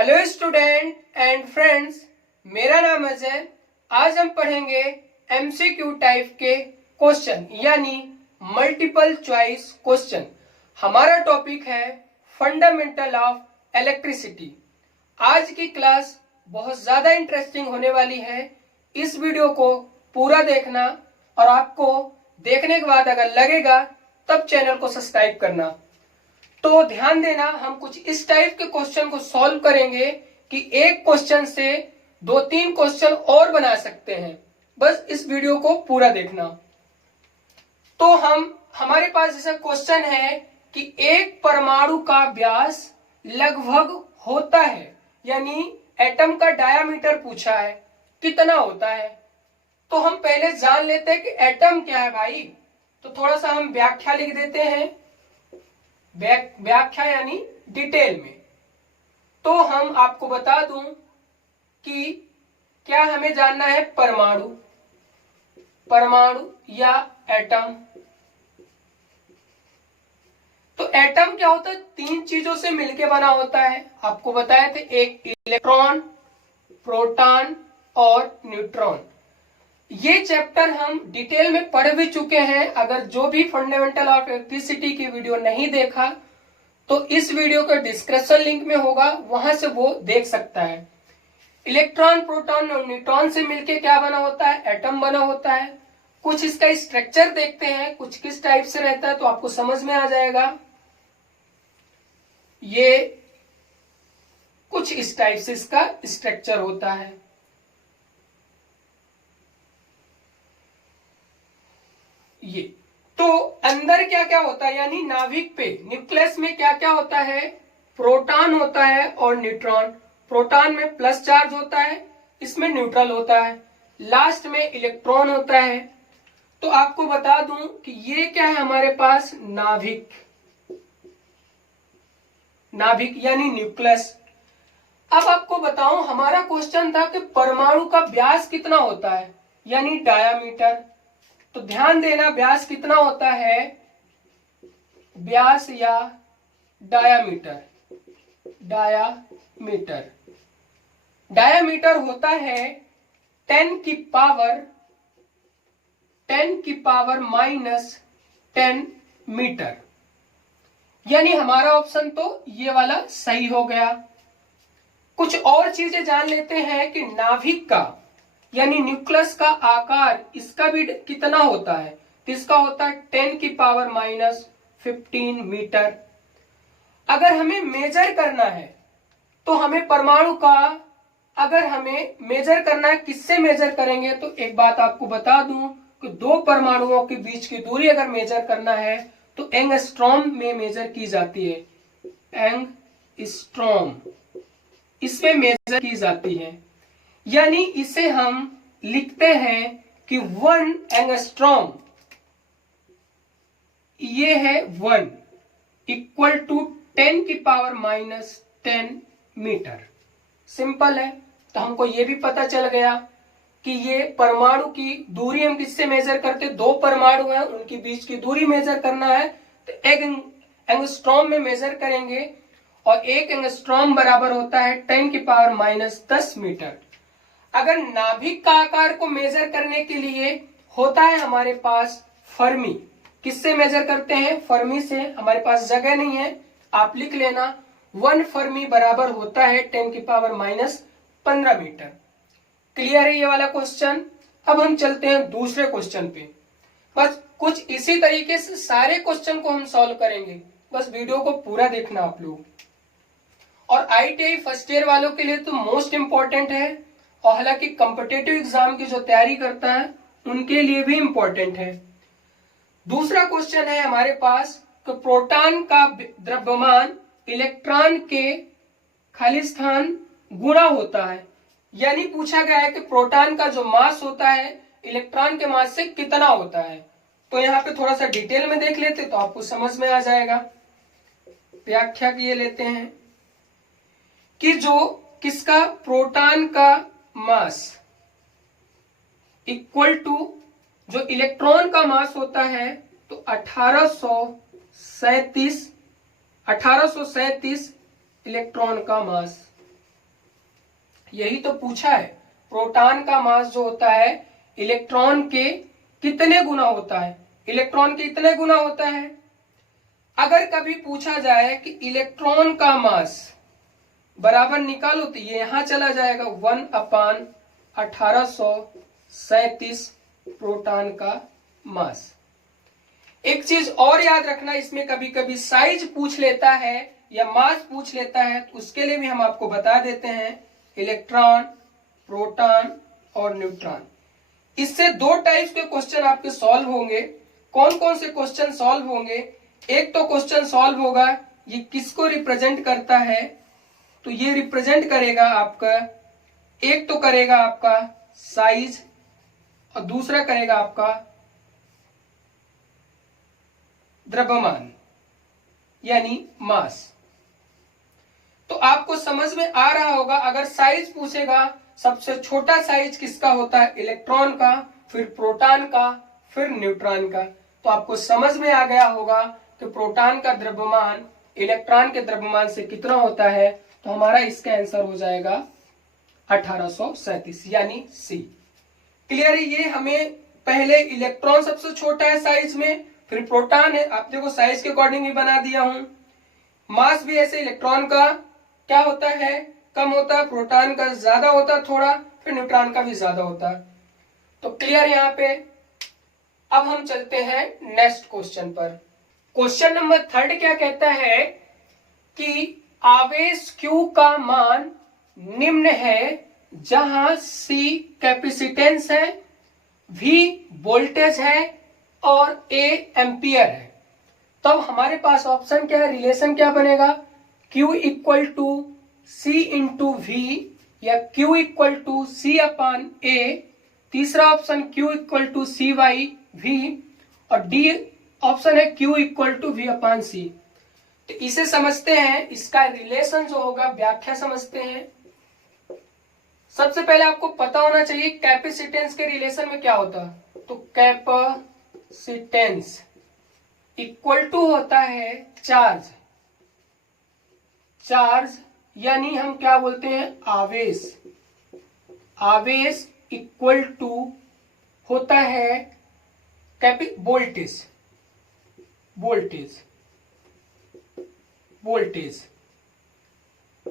Hello student and friends, मेरा नाम अजय। आज हम पढ़ेंगे एमसीक्यू टाइप के क्वेश्चन यानी मल्टीपल चॉइस क्वेश्चन। हमारा टॉपिक है फंडामेंटल ऑफ इलेक्ट्रिसिटी। आज की क्लास बहुत ज्यादा इंटरेस्टिंग होने वाली है। इस वीडियो को पूरा देखना और आपको देखने के बाद अगर लगेगा तब चैनल को सब्सक्राइब करना। तो ध्यान देना, हम कुछ इस टाइप के क्वेश्चन को सॉल्व करेंगे कि एक क्वेश्चन से 2-3 क्वेश्चन और बना सकते हैं। बस इस वीडियो को पूरा देखना। तो हमारे पास जैसा क्वेश्चन है कि एक परमाणु का व्यास लगभग होता है, यानी एटम का डायामीटर पूछा है, कितना होता है। तो हम पहले जान लेते हैं कि एटम क्या है भाई। तो थोड़ा सा हम व्याख्या लिख देते हैं, व्याख्या यानी डिटेल में। तो हम आपको बता दूं कि क्या हमें जानना है, परमाणु या एटम। तो एटम क्या होता है, 3 चीजों से मिलके बना होता है। आपको बताए थे, एक इलेक्ट्रॉन, प्रोटॉन और न्यूट्रॉन। ये चैप्टर हम डिटेल में पढ़ भी चुके हैं। अगर जो भी फंडामेंटल ऑफ इलेक्ट्रिसिटी की वीडियो नहीं देखा तो इस वीडियो का डिस्क्रिप्शन लिंक में होगा, वहां से वो देख सकता है। इलेक्ट्रॉन, प्रोटॉन और न्यूट्रॉन से मिलके क्या बना होता है, एटम बना होता है। कुछ इसका स्ट्रक्चर देखते हैं, कुछ किस टाइप से रहता है, तो आपको समझ में आ जाएगा। ये कुछ इस टाइप से इसका स्ट्रक्चर होता है। ये तो अंदर क्या क्या होता है, यानी नाभिक पे, न्यूक्लियस में क्या क्या होता है, प्रोटॉन होता है और न्यूट्रॉन। प्रोटॉन में प्लस चार्ज होता है, इसमें न्यूट्रल होता है। लास्ट में इलेक्ट्रॉन होता है। तो आपको बता दूं कि ये क्या है हमारे पास, नाभिक यानी न्यूक्लियस। अब आपको बताऊं, हमारा क्वेश्चन था कि परमाणु का व्यास कितना होता है, यानी डायामीटर। तो ध्यान देना, व्यास कितना होता है, व्यास या डायामीटर। डायामीटर होता है 10 की पावर -10 मीटर। यानी हमारा ऑप्शन तो ये वाला सही हो गया। कुछ और चीजें जान लेते हैं कि नाभिक का यानी न्यूक्लियस का आकार, इसका भी कितना होता है। तो इसका होता है 10 की पावर -15 मीटर। अगर हमें मेजर करना है तो हमें परमाणु का, अगर हमें मेजर करना है, किससे मेजर करेंगे। तो एक बात आपको बता दूं कि 2 परमाणुओं के बीच की दूरी अगर मेजर करना है तो एंगस्ट्रॉम में मेजर की जाती है। एंगस्ट्रॉम, इसमें मेजर की जाती है। यानी इसे हम लिखते हैं कि 1 एंगस्ट्रॉम, ये है 1 इक्वल टू 10 की पावर -10 मीटर। सिंपल है। तो हमको ये भी पता चल गया कि ये परमाणु की दूरी हम किससे मेजर करते, 2 परमाणु हैं, उनके बीच की दूरी मेजर करना है तो एक एंगस्ट्रॉम में मेजर करेंगे और 1 एंगस्ट्रॉम बराबर होता है 10 की पावर -10 मीटर। अगर नाभिक का आकार को मेजर करने के लिए होता है हमारे पास फर्मी। किससे मेजर करते हैं, फर्मी से। हमारे पास जगह नहीं है, आप लिख लेना 1 फर्मी बराबर होता है 10 की पावर -15 मीटर। क्लियर है ये वाला क्वेश्चन। अब हम चलते हैं दूसरे क्वेश्चन पे। बस कुछ इसी तरीके से सारे क्वेश्चन को हम सॉल्व करेंगे। बस वीडियो को पूरा देखना आप लोग। और ITI फर्स्ट ईयर वालों के लिए तो मोस्ट इंपॉर्टेंट है, और हालांकि कॉम्पिटिटिव एग्जाम की जो तैयारी करता है उनके लिए भी इंपॉर्टेंट है। दूसरा क्वेश्चन है हमारे पास कि प्रोटॉन का द्रव्यमान इलेक्ट्रॉन के खाली स्थान गुणा होता है। यानी पूछा गया है कि प्रोटॉन का जो मास होता है इलेक्ट्रॉन के मास से कितना होता है। तो यहाँ पे थोड़ा सा डिटेल में देख लेते तो आपको समझ में आ जाएगा। व्याख्या किए लेते हैं कि जो किसका, प्रोटॉन का मास इक्वल टू जो इलेक्ट्रॉन का मास होता है तो 1837 इलेक्ट्रॉन का मास। यही तो पूछा है, प्रोटॉन का मास जो होता है इलेक्ट्रॉन के कितने गुना होता है, इलेक्ट्रॉन के इतने गुना होता है। अगर कभी पूछा जाए कि इलेक्ट्रॉन का मास बराबर निकालो तो ये यहां चला जाएगा 1/1837 प्रोटॉन का मास। एक चीज और याद रखना, इसमें कभी कभी साइज पूछ लेता है या मास पूछ लेता है, तो उसके लिए भी हम आपको बता देते हैं इलेक्ट्रॉन, प्रोटॉन और न्यूट्रॉन। इससे दो टाइप्स के क्वेश्चन आपके सॉल्व होंगे। कौन कौन से क्वेश्चन सॉल्व होंगे? एक तो क्वेश्चन सॉल्व होगा ये किसको रिप्रेजेंट करता है, तो ये रिप्रेजेंट करेगा आपका, एक तो करेगा आपका साइज और दूसरा करेगा आपका द्रव्यमान यानी मास। तो आपको समझ में आ रहा होगा, अगर साइज पूछेगा सबसे छोटा साइज किसका होता है, इलेक्ट्रॉन का, फिर प्रोटॉन का, फिर न्यूट्रॉन का। तो आपको समझ में आ गया होगा कि प्रोटॉन का द्रव्यमान इलेक्ट्रॉन के द्रव्यमान से कितना होता है। तो हमारा इसका आंसर हो जाएगा 1837 यानी सी। क्लियर है? ये हमें पहले इलेक्ट्रॉन सबसे छोटा है साइज में, फिर प्रोटॉन है, आप देखो साइज के अकॉर्डिंग भी बना दिया हूं। मास भी ऐसे इलेक्ट्रॉन का क्या होता है, कम होता है, प्रोटॉन का ज्यादा होता है थोड़ा, फिर न्यूट्रॉन का भी ज्यादा होता है। तो क्लियर यहाँ पे। अब हम चलते हैं नेक्स्ट क्वेश्चन पर। क्वेश्चन नंबर 3 क्या कहता है कि आवेश Q का मान निम्न है जहां C कैपेसिटेंस है, V वोल्टेज है और A एम्पियर है। तब हमारे पास ऑप्शन क्या है, रिलेशन क्या बनेगा, Q equal to C into V या Q equal to C upon A। तीसरा option Q equal to C by V और D ऑप्शन है Q equal to V upon C। तो इसे समझते हैं, इसका रिलेशन जो होगा व्याख्या समझते हैं। सबसे पहले आपको पता होना चाहिए कैपेसिटेंस के रिलेशन में क्या होता है। तो कैपेसिटेंस इक्वल टू होता है चार्ज, चार्ज यानी हम क्या बोलते हैं आवेश, आवेश इक्वल टू होता है वोल्टेज, वोल्टेज, वोल्टेज।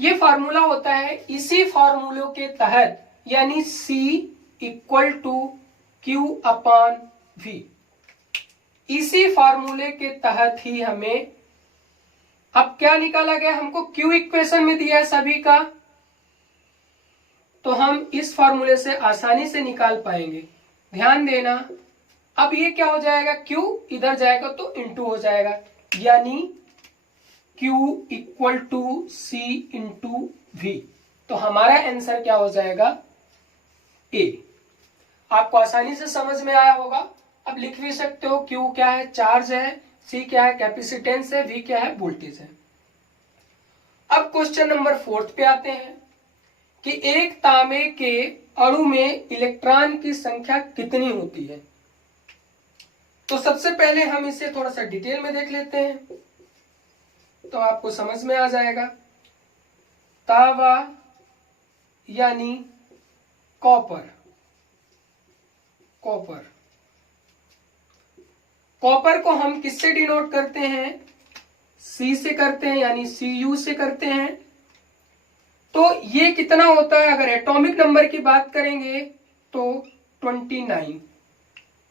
ये फार्मूला होता है। इसी फार्मूलों के तहत यानी C equal to Q upon V, इसी फार्मूले के तहत ही हमें अब क्या निकाला गया, हमको Q इक्वेशन में दिया है सभी का, तो हम इस फार्मूले से आसानी से निकाल पाएंगे। ध्यान देना, अब ये क्या हो जाएगा, Q इधर जाएगा तो इंटू हो जाएगा, यानी Q equal to C into V। तो हमारा आंसर क्या हो जाएगा, A। आपको आसानी से समझ में आया होगा। अब लिख भी सकते हो, Q क्या है, चार्ज है, C क्या है, कैपेसिटेंस है, V क्या है, वोल्टेज है। अब क्वेश्चन नंबर 4 पे आते हैं कि एक तांबे के अणु में इलेक्ट्रॉन की संख्या कितनी होती है। तो सबसे पहले हम इसे थोड़ा सा डिटेल में देख लेते हैं, तो आपको समझ में आ जाएगा। तांबा यानी कॉपर, कॉपर, कॉपर को हम किससे डिनोट करते हैं, C से करते हैं, यानी Cu से करते हैं। तो ये कितना होता है, अगर एटॉमिक नंबर की बात करेंगे तो 29।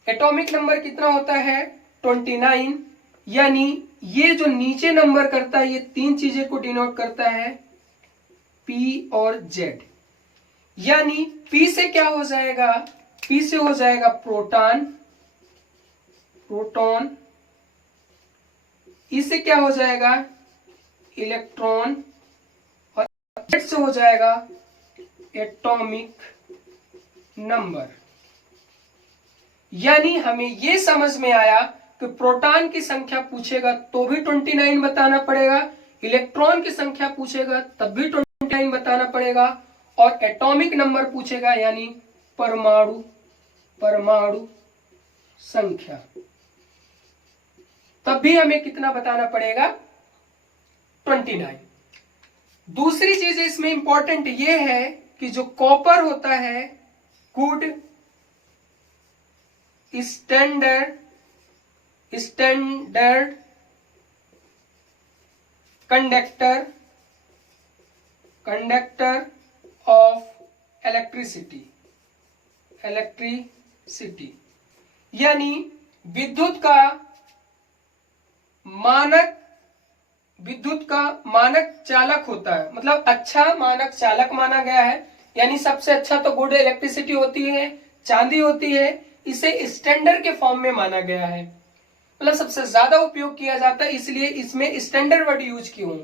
एटॉमिक नंबर कितना होता है, 29। यानी ये जो नीचे नंबर करता है, ये तीन चीजें को डिनोट करता है, P और Z। यानी P से क्या हो जाएगा, P से हो जाएगा प्रोटॉन, प्रोटॉन। इससे क्या हो जाएगा, इलेक्ट्रॉन, और Z से हो जाएगा एटॉमिक नंबर। यानी हमें ये समझ में आया कि प्रोटॉन की संख्या पूछेगा तो भी 29 बताना पड़ेगा, इलेक्ट्रॉन की संख्या पूछेगा तब भी 29 बताना पड़ेगा, और एटॉमिक नंबर पूछेगा यानी परमाणु, परमाणु संख्या, तब भी हमें कितना बताना पड़ेगा, 29। दूसरी चीज इसमें इंपॉर्टेंट ये है कि जो कॉपर होता है good standard conductor of electricity यानी विद्युत का मानक चालक होता है, मतलब अच्छा मानक चालक माना गया है। यानी सबसे अच्छा तो गुड इलेक्ट्रिसिटी होती है, चांदी होती है, इसे स्टैंडर्ड के फॉर्म में माना गया है, मतलब सबसे ज्यादा उपयोग किया जाता है, इसलिए इसमें स्टैंडर्ड वर्ड यूज किया हूं।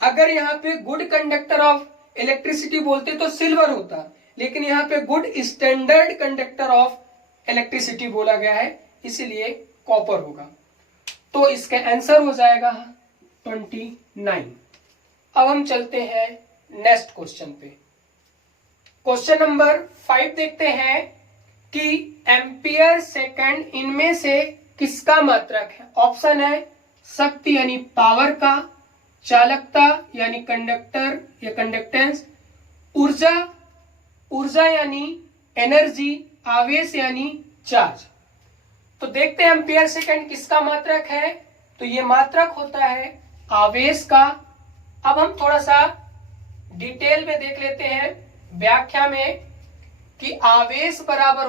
अगर यहाँ पे गुड कंडक्टर ऑफ इलेक्ट्रिसिटी बोलते तो सिल्वर होता, लेकिन यहाँ पे good standard conductor of electricity बोला गया है, इसलिए कॉपर होगा। तो इसका आंसर हो जाएगा 29। अब हम चलते हैं नेक्स्ट क्वेश्चन पे। क्वेश्चन नंबर 5 देखते हैं कि एम्पियर सेकंड इनमें से किसका मात्रक है। ऑप्शन है शक्ति यानी पावर का, चालकता यानी कंडक्टर या कंडक्टेंस, ऊर्जा यानी एनर्जी, आवेश यानी चार्ज। तो देखते हैं एम्पियर सेकंड किसका मात्रक है। तो ये मात्रक होता है आवेश का। अब हम थोड़ा सा डिटेल में देख लेते हैं व्याख्या में कि आवेश बराबर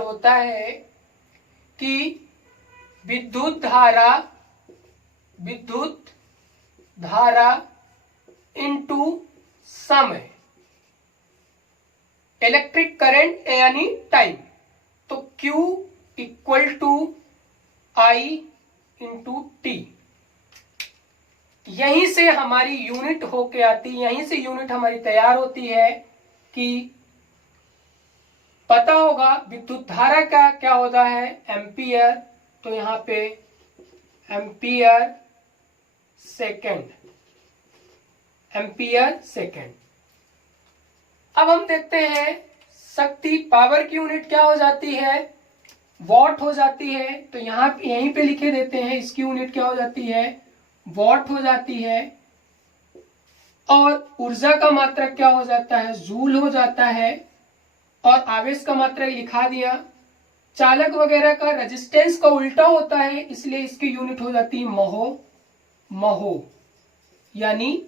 होता है कि विद्युत धारा इनटू समय, इलेक्ट्रिक करंट यानी टाइम। तो Q equal to I into T. यहीं से हमारी यूनिट होके आती, यहीं से यूनिट हमारी तैयार होती है कि पता होगा विद्युत धारा का क्या होता है एम्पियर। तो यहां पे एम्पियर सेकेंड। अब हम देखते हैं शक्ति पावर की यूनिट क्या हो जाती है, वॉट हो जाती है। तो यहीं पे लिखे देते हैं, इसकी यूनिट क्या हो जाती है, वॉट हो जाती है। और ऊर्जा का मात्रक क्या हो जाता है, जूल हो जाता है। और आवेश का मात्रक लिखा दिया। चालक वगैरह का रेजिस्टेंस का उल्टा होता है, इसलिए इसकी यूनिट हो जाती है महो यानी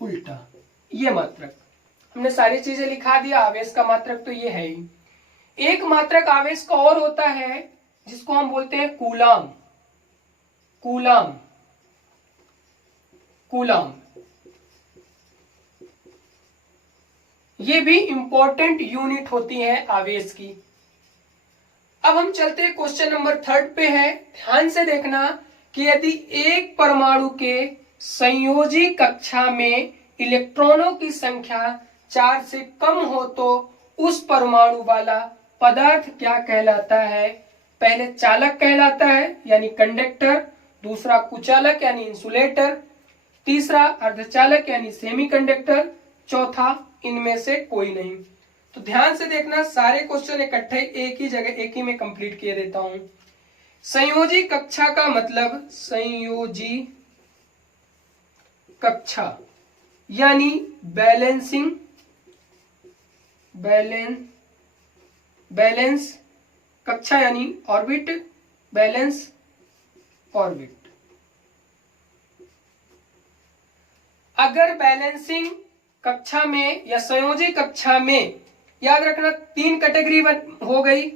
उल्टा। ये मात्रक हमने सारी चीजें लिखा दिया। आवेश का मात्रक तो ये है ही। एक मात्रक आवेश का और होता है जिसको हम बोलते हैं कूलाम। ये भी इंपॉर्टेंट यूनिट होती है आवेश की। अब हम चलते हैं क्वेश्चन नंबर 3 पे है। ध्यान से देखना कि यदि एक परमाणु के संयोजी कक्षा में इलेक्ट्रॉनों की संख्या 4 से कम हो तो उस परमाणु वाला पदार्थ क्या कहलाता है। पहले चालक कहलाता है यानी कंडक्टर, दूसरा कुचालक यानी इंसुलेटर, तीसरा अर्धचालक यानी सेमीकंडक्टर, चौथा इनमें से कोई नहीं। तो ध्यान से देखना, सारे क्वेश्चन इकट्ठे एक ही जगह एक ही में कंप्लीट किए देता हूं। संयोजी कक्षा का मतलब संयोजी कक्षा यानी बैलेंस कक्षा यानी ऑर्बिट, बैलेंस ऑर्बिट। अगर बैलेंसिंग कक्षा में या संयोजी कक्षा में, याद रखना 3 कैटेगरी हो गई।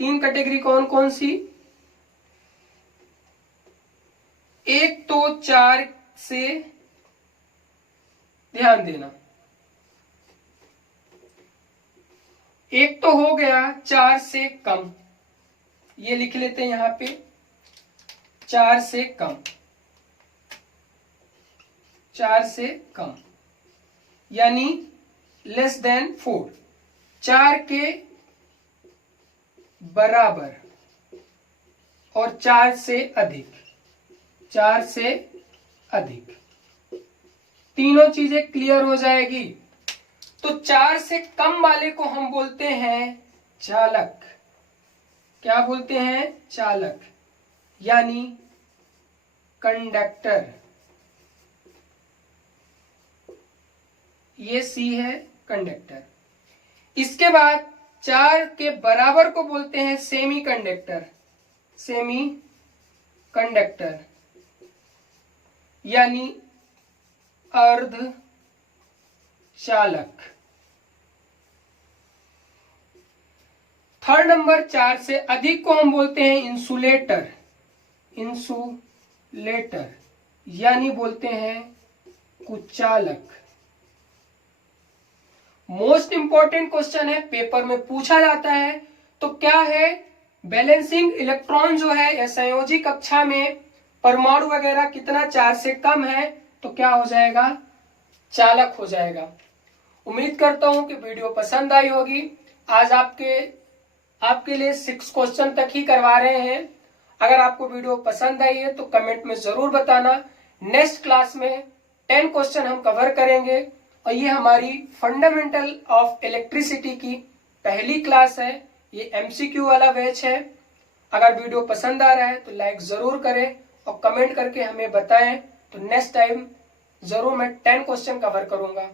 3 कैटेगरी कौन कौन सी, एक तो 4 से, ध्यान देना, एक तो हो गया 4 से कम, ये लिख लेते हैं यहां पे 4 से कम, 4 से कम यानी लेस देन 4, 4 के बराबर, और 4 से अधिक, 4 से अधिक। तीनों चीजें क्लियर हो जाएगी। तो 4 से कम वाले को हम बोलते हैं चालक। क्या बोलते हैं, चालक यानी कंडक्टर ये सी है कंडक्टर। इसके बाद 4 के बराबर को बोलते हैं सेमी कंडक्टर, सेमी कंडक्टर यानी अर्ध चालक। थर्ड नंबर 4 से अधिक को हम बोलते हैं इंसुलेटर, इंसुलेटर यानी बोलते हैं कुचालक। मोस्ट इंपॉर्टेंट क्वेश्चन है, पेपर में पूछा जाता है। तो क्या है, बैलेंसिंग इलेक्ट्रॉन जो है या संयोजी कक्षा में परमाणु वगैरह कितना 4 से कम है तो क्या हो जाएगा, चालक हो जाएगा। उम्मीद करता हूं कि वीडियो पसंद आई होगी। आज आपके लिए 6 क्वेश्चन तक ही करवा रहे हैं। अगर आपको वीडियो पसंद आई है तो कमेंट में जरूर बताना। नेक्स्ट क्लास में 10 क्वेश्चन हम कवर करेंगे और ये हमारी फंडामेंटल ऑफ इलेक्ट्रिसिटी की पहली क्लास है। ये एमसीक्यू वाला बैच है। अगर वीडियो पसंद आ रहा है तो लाइक जरूर करें और कमेंट करके हमें बताएं, तो नेक्स्ट टाइम जरूर मैं 10 क्वेश्चन कवर करूंगा।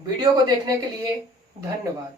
वीडियो को देखने के लिए धन्यवाद।